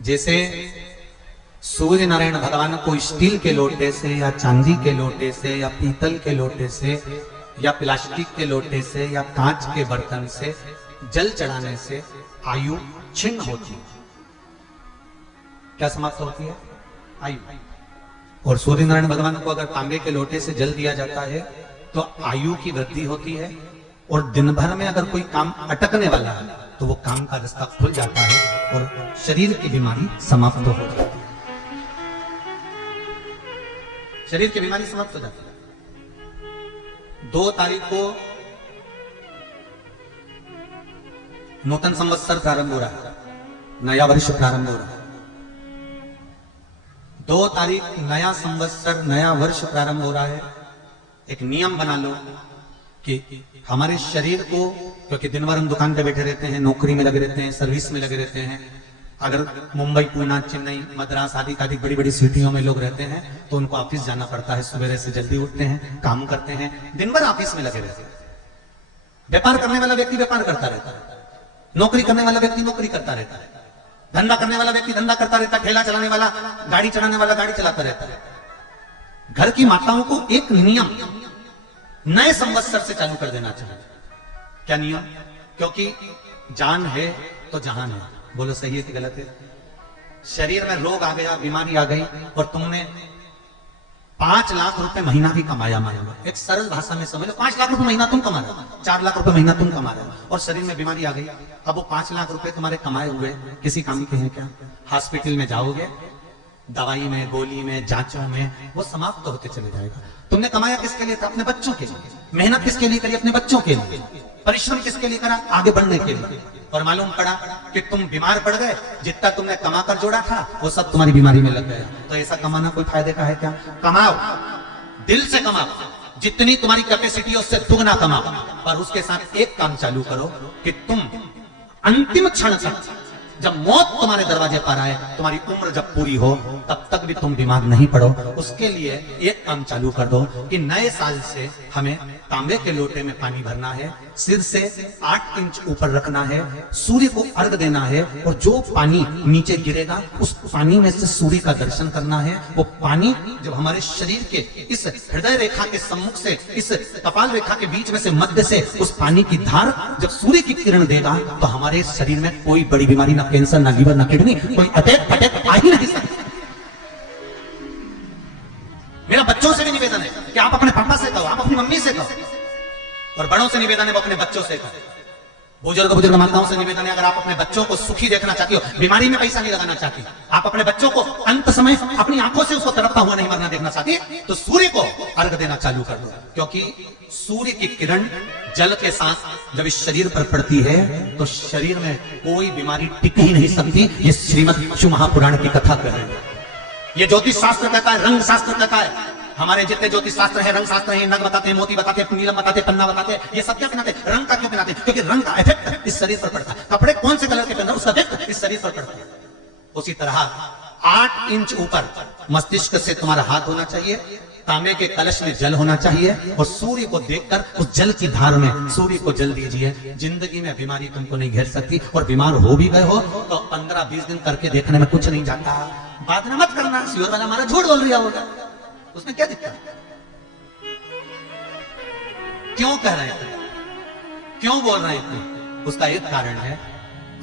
जैसे सूर्य नारायण भगवान को स्टील के लोटे से या चांदी के लोटे से या पीतल के लोटे से या प्लास्टिक के लोटे से या कांच के बर्तन से जल चढ़ाने से आयु छिन्न होती है। क्या समाप्त होती है? आयु। और सूर्य नारायण भगवान को अगर तांबे के लोटे से जल दिया जाता है तो आयु की वृद्धि होती है, और दिन भर में अगर कोई काम अटकने वाला है तो वो काम का रास्ता खुल जाता है और शरीर की बीमारी समाप्त हो जाती है। शरीर की बीमारी समाप्त हो जाती है। 2 तारीख को नूतन संवत्सर प्रारंभ हो रहा है, नया वर्ष प्रारंभ हो रहा है। 2 तारीख नया संवत्सर नया वर्ष प्रारंभ हो रहा है। एक नियम बना लो कि हमारे शरीर को, क्योंकि दिन भर हम दुकान पे बैठे रहते हैं, नौकरी में लगे रहते हैं, सर्विस में लगे रहते हैं। अगर मुंबई, पुणे, चेन्नई, मद्रास आदि बड़ी बड़ी सिटियों में लोग रहते हैं तो उनको ऑफिस जाना पड़ता है। सवेरे से जल्दी उठते हैं, काम करते हैं, दिन भर ऑफिस में लगे रहते हैं। व्यापार करने वाला व्यक्ति व्यापार करता रहता है, नौकरी करने वाला व्यक्ति नौकरी करता रहता है, धंधा करने वाला व्यक्ति धंधा करता रहता है, ठेला चलाने वाला, गाड़ी चलाने वाला गाड़ी चलाता रहता है। घर की माताओं को एक नियम नए संवत्सर से चालू कर देना चाहिए। क्या नियम? क्योंकि जान है तो जहान है। बोलो सही है कि गलत है? शरीर में रोग आ गया, बीमारी आ गई और तुमने 5 लाख रुपए महीना भी कमाया, मानो एक सरल भाषा में समझ लो, 5 लाख रुपए महीना तुम कमा रहे हो, 4 लाख रुपए महीना तुम कमा रहे हो, और शरीर में बीमारी आ गई। अब वो 5 लाख रुपए तुम्हारे कमाए हुए किसी काम के हैं क्या? हॉस्पिटल में जाओगे, दवाई में, गोली में, जांचों में, वो समाप्त होते चले जाएगा। तुमने कमाया किसके लिए था? अपने बच्चों के लिए। मेहनत किसके लिए करी? अपने बच्चों के लिए। परिश्रम किसके लिए करा? आगे बढ़ने के लिए। और मालूम पड़ा कि तुम बीमार पड़ गए, जितना तुमने कमा कर जोड़ा था वो सब तुम्हारी बीमारी में लग गया। तो ऐसा कमाना कोई फायदे का है क्या? कमाओ, दिल से कमाओ, जितनी तुम्हारी कैपेसिटी है उससे दुगना कमाओ, पर उसके साथ एक काम चालू करो कि तुम अंतिम क्षण तक, जब मौत तुम्हारे दरवाजे पर आए, तुम्हारी उम्र जब पूरी हो, तब तक भी तुम बीमार नहीं पड़ो। उसके लिए एक काम चालू कर दो कि नए साल से हमें तांबे के लोटे में पानी भरना है, सिर से 8 इंच ऊपर रखना है, सूर्य को अर्घ देना है, और जो पानी नीचे गिरेगा उस पानी में से सूर्य का दर्शन करना है। वो पानी जब हमारे शरीर के इस हृदय रेखा के सम्मुख से, इस कपाल रेखा के बीच में से, मध्य से उस पानी की धार जब सूर्य की किरण देगा तो हमारे शरीर में कोई बड़ी बीमारी, ना कैंसर, ना लीवर, ना किडनी, कोई अटैक आ ही नहीं सकता। मेरा बच्चों से भी निवेदन है कि आप अपने पापा से कहो, आप अपनी मम्मी से कहो, और बड़ों से निवेदन है वो अपने बच्चों से कहो। बुजुर्ग माताओं से निवेदन है, अगर आप अपने बच्चों को सुखी देखना चाहती हो, बीमारी में पैसा नहीं लगाना चाहती, आप अपने बच्चों को अंत समय अपनी आंखों से उसको तड़पता हुआ नहीं मरना देखना चाहती, तो सूर्य को अर्घ देना चालू कर दो। क्योंकि सूर्य की किरण जल के साथ जब इस शरीर पर पड़ती है तो शरीर में कोई बीमारी टिक ही नहीं सकती। ये श्रीमद् शिव महापुराण की कथा कर रहे हैं। ये ज्योतिष शास्त्र कहता है, रंग शास्त्र कहता है। हमारे जितने ज्योतिष शास्त्र है, रंग शास्त्र है, नग बताते हैं, मोती बताते हैं, नीलम बताते हैं, पन्ना बताते हैं, ये सब क्या पहनाते हैं? रंग का क्यों पहनाते हैं? क्योंकि रंग का इफेक्ट इस शरीर पर पड़ता है। कपड़े कौन से कलर के पहन रहे हो, उसका इफेक्ट इस शरीर पर पड़ता है। उसी तरह 8 इंच ऊपर मस्तिष्क से तुम्हारा हाथ होना चाहिए, तांबे के कलश में जल होना चाहिए, और सूर्य को देखकर उस जल की धार में सूर्य को जल दीजिए। जिंदगी में बीमारी तुमको नहीं घेर सकती, और बीमार हो भी गए हो तो 15-20 दिन करके देखने में कुछ नहीं जाता। बात न मत करना, श्योर वाला हमारा झूठ बोल रहा होगा, उसमें क्या दिक्कत? क्यों कह रहे हैं, क्यों बोल रहे हैं? उसका एक कारण है,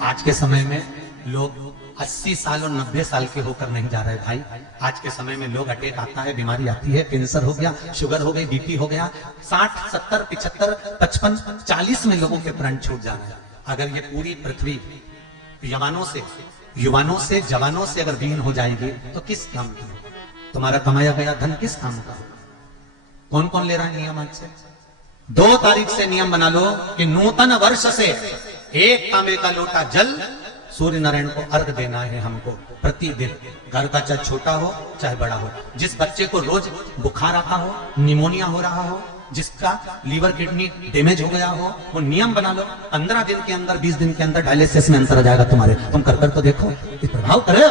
आज के समय में लोग 80 साल और 90 साल के होकर नहीं जा रहे भाई। आज के समय में लोग अटैक आता है, बीमारी आती है, कैंसर हो गया, शुगर हो गई, बीपी हो गया, 60, 70, 75, 55, 40 में लोगों के प्राण छूट जा रहे हैं। अगर ये पूरी पृथ्वी युवानों से जवानों से अगर विहीन हो जाएगी तो किस काम की? तुम्हारा कमाया गया धन किस काम का? कौन कौन ले रहा है नियम? आज से 2 तारीख से नियम बना लो कि नूतन वर्ष से 1 तांबे का लोटा जल सूर्य नारायण को अर्घ देना है हमको प्रतिदिन। घर का चाहे छोटा हो चाहे बड़ा हो, जिस बच्चे को रोज बुखार आता हो, निमोनिया हो रहा हो, जिसका लीवर किडनी डैमेज हो गया हो, वो नियम बना लो। 15 दिन के अंदर, 20 दिन के अंदर डायलिसिस में अंतर आ जाएगा तुम्हारे। तुम कर तो देखो, प्रभाव करे।